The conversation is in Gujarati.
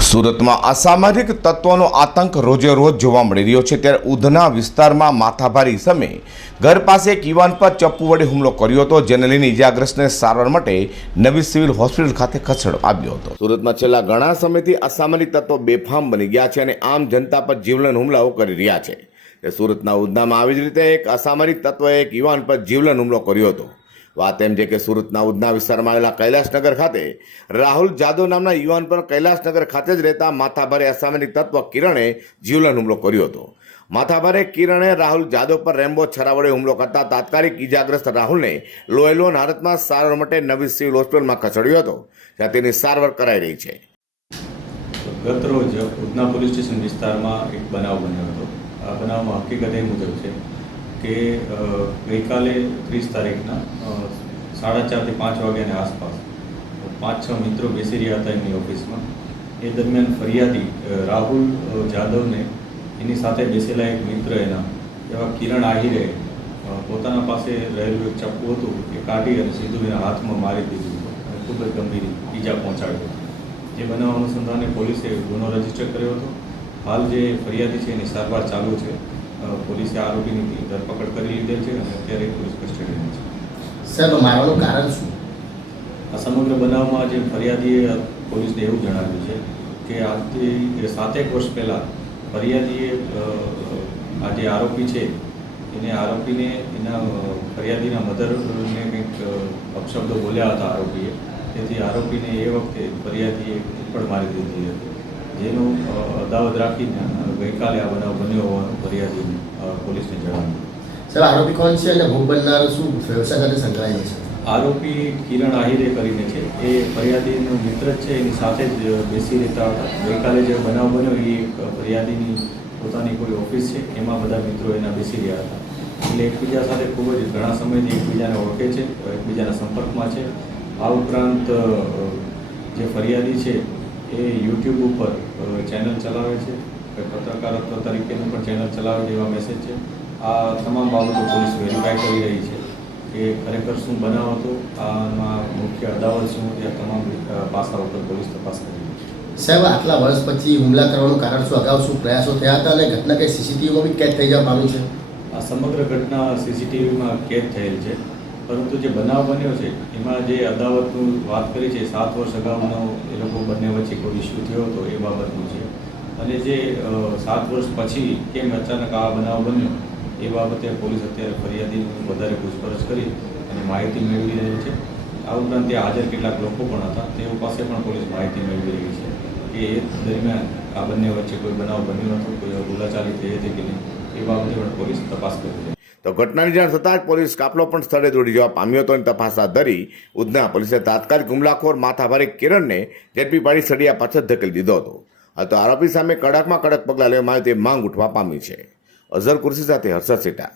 સુરતમાં અસામાજિક તત્વોનો આતંક રોજે રોજ જોવા મળી રહ્યો છે। ત્યારે ઉધના વિસ્તારમાં માથાભારી સમયે ઘર પાસે એક યુવાન પર ચપ્પુ વડે હુમલો કર્યો હતો, જેને લઈને ઇજાગ્રસ્તને સારવાર માટે નવી સિવિલ હોસ્પિટલ ખાતે ખસેડવામાં આવ્યો હતો। સુરતમાં છેલ્લા ઘણા સમયથી અસામાજિક તત્વો બેફામ બની ગયા છે અને આમ જનતા પર જીવલેણ હુમલાઓ કરી રહ્યા છે। સુરતના ઉધનામાં આવી જ રીતે એક અસામાજિક તત્વએ એક યુવાન પર જીવલેણ હુમલો કર્યો હતો। વાત એમ છે કે સુરતના ઉધના વિસ્તારમાં આવેલા કૈલાસનગર ખાતે રાહુલ જાદવ નામના યુવાન પર કૈલાસનગર ખાતે જ રહેતા માથાભારે અસામાજિક તત્વ કિરણે જીવલેણ હુમલો કર્યો હતો। માથાભારે કિરણે રાહુલ જાદવ પર રેમ્બો છરા વડે હુમલો કરતા તાત્કાલિક ઇજાગ્રસ્ત રાહુલને લોહીલુહાણ હાલતમાં સારવાર માટે નવી સિવિલ હોસ્પિટલમાં ખસેડ્યો હતો, જ્યાં તેની સારવાર કરાઈ રહી છે। ગત રોજ ઉધના પોલીસ સ્ટેશન વિસ્તારમાં એક બનાવ બન્યો હતો। આ બનાવમાં હકીકત એ મુજબ છે કે ગઈકાલે 30 તારીખના 4:30 થી 5 વાગ્યાની આસપાસ 5-6 મિત્રો બેસી રહ્યા હતા એમની ઓફિસમાં। એ દરમિયાન ફરિયાદી રાહુલ જાદવને એની સાથે બેસેલા એક મિત્ર એવા કિરણ આહિરે પોતાના પાસે રહેલું એક ચપ્પુ હતું એ કાઢી અને સીધું એના હાથમાં મારી દીધું હતું અને ખૂબ જ ગંભીર ઈજા પહોંચાડી હતી। એ બનાવ અનુસંધાને પોલીસે ગુનો રજીસ્ટર કર્યો હતો। હાલ જે ફરિયાદી છે એની સારવાર ચાલુ છે। પોલીસે આરોપીની ધરપકડ કરી લીધેલ છે અને અત્યારે પોલીસ કસ્ટડીમાં છે। સર, મારવાનું કારણ શું? આ સમગ્ર બનાવમાં જે ફરિયાદીએ પોલીસને એવું જણાવ્યું છે કે આજથી 7 વર્ષ પહેલાં ફરિયાદીએ આ જે આરોપી છે આરોપીને એના ફરિયાદીના મધરને કંઈક અપશબ્દો બોલ્યા હતા આરોપીએ, તેથી આરોપીને એ વખતે ફરિયાદીએ પણ મારી દીધી હતી, જેનો અદાવત રાખીને ગઈકાલે આ બનાવ બન્યો હોવાનું ફરિયાદીને પોલીસને જણાવ્યું। સર, આરોપી કોણ છે અને ભોગ બનનાર શું વ્યવસાય સાથે સંકળાયેલો છે? આરોપી કિરણ આહિરે કરીને છે, એ ફરિયાદીનો મિત્ર જ છે, એની સાથે જ બેસી રહેતા હતા। ગઈકાલે જે બનાવ બન્યો એ ફરિયાદીની પોતાની કોઈ ઓફિસ છે, એમાં બધા મિત્રો એના બેસી રહ્યા હતા, એટલે એકબીજા સાથે ખૂબ જ ઘણા સમયથી એકબીજાને ઓળખે છે, એકબીજાના સંપર્કમાં છે। આ ઉપરાંત જે ફરિયાદી છે એ યુટ્યુબ ઉપર ચેનલ ચલાવે છે, પત્રકારત્વ તરીકેનું પણ ચેનલ ચલાવે છે એવા મેસેજ છે। આ તમામ બાબતો પોલીસ વેરીફાઈ કરી રહી છે કે ખરેખર શું બનાવ હતો, આમાં મુખ્ય અદાવત શું હતી, આ તમામ પાસા ઉપર પોલીસ તપાસ કરી રહી છે। સાહેબ, આટલા વર્ષ પછી હુમલા કરવાનું કારણ શું? અગાઉ શું પ્રયાસો થયા હતા અને ઘટના કંઈ સીસીટીવીમાં બી કેદ થઈ જવા પામ્યું છે? આ સમગ્ર ઘટના સીસીટીવીમાં કેદ થયેલ છે, પરંતુ જે બનાવ બન્યો છે એમાં જે અદાવતનું વાત કરી છે 7 વર્ષ અગાઉનો એ લોકો બંને વચ્ચે કોઈ ઇસ્યુ થયો હતો એ બાબતનું છે, અને જે 7 વર્ષ પછી કેમ અચાનક આ બનાવ બન્યો એ બાબતે પોલીસ અત્યારે ફરિયાદીની વધારે પૂછપરછ કરી અને માહિતી મેળવી રહી છે। આ ઉપરાંત ત્યાં હાજર કેટલાક લોકો પણ હતા, તેઓ પાસે પણ પોલીસ માહિતી મેળવી રહી છે કે એ દરમિયાન આ બંને વચ્ચે કોઈ બનાવ બન્યો હતો, કોઈ બોલાચાલી થઈ હતી કે નહીં, એ બાબતે પણ પોલીસ તપાસ કરી રહી છે। તો ઘટનાની જાણ થતાં જ પોલીસ કાફલો પણ સ્થળે દોડી જવા પામ્યો હતો અને તપાસ હાથ ધરી ઉધના પોલીસે તાત્કાલિક હુમલાખોર માથાભારે કિરણને ઝડપી પાડી સળિયા પાછળ ધકેલી દીધો હતો। આ તો આરોપી સામે કડકમાં કડક પગલાં લેવામાં આવે તે માંગ ઉઠવા પામી છે। અઝર કુર્સી સાથે હર્ષદ સેઠા।